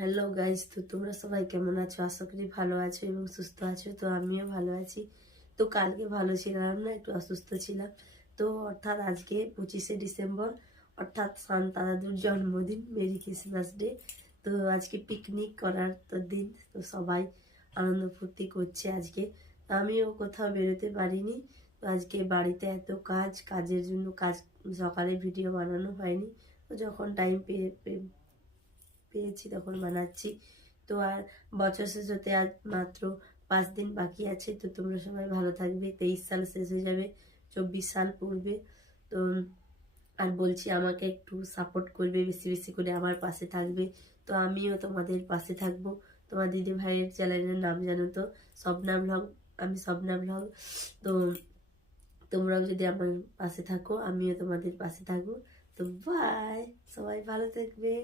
Hello guys, তো তোমরা সবাই কেমন আছো? আশা করি ভালো আছো এবং সুস্থ আছো। তো আমিও ভালো আছি। তো কালকে ভালো ছিলাম না, একটু অসুস্থ ছিলাম। তো অর্থাৎ আজকে 25শে ডিসেম্বর, অর্থাৎ সান্তা দাদুর জন্মদিন। Merry Christmas day. তো আজকে পিকনিক করার তো দিন, তো সবাই আনন্দ ফুর্তি করছে আজকে। আমিও কোথাও বেরোতে পারিনি। তো আজকে বাড়িতে এত কাজের জন্য সকালে ভিডিও বানানো হয়নি। তো যখন টাইম পেয়েছি তখন বানাচ্ছি। তো আর বছর শেষ হতে আজ মাত্র 5 দিন বাকি আছে। তো তোমরা সবাই ভালো থাকবে। 23 সাল শেষ হয়ে যাবে, 24 সাল পড়বে। তো আর বলছি, আমাকে একটু সাপোর্ট করবে, বেশি বেশি করে আমার পাশে থাকবে। তো আমিও তোমাদের পাশে থাকবো। তোমার দিদি ভাইয়ের চ্যানেলের নাম জানো তো, স্বপ্না ব্লগ। আমি স্বপ্না ব্লগ। তো তোমরাও যদি আমার পাশে থাকো, আমিও তোমাদের পাশে থাকবো। তো বাই, সবাই ভালো থাকবে।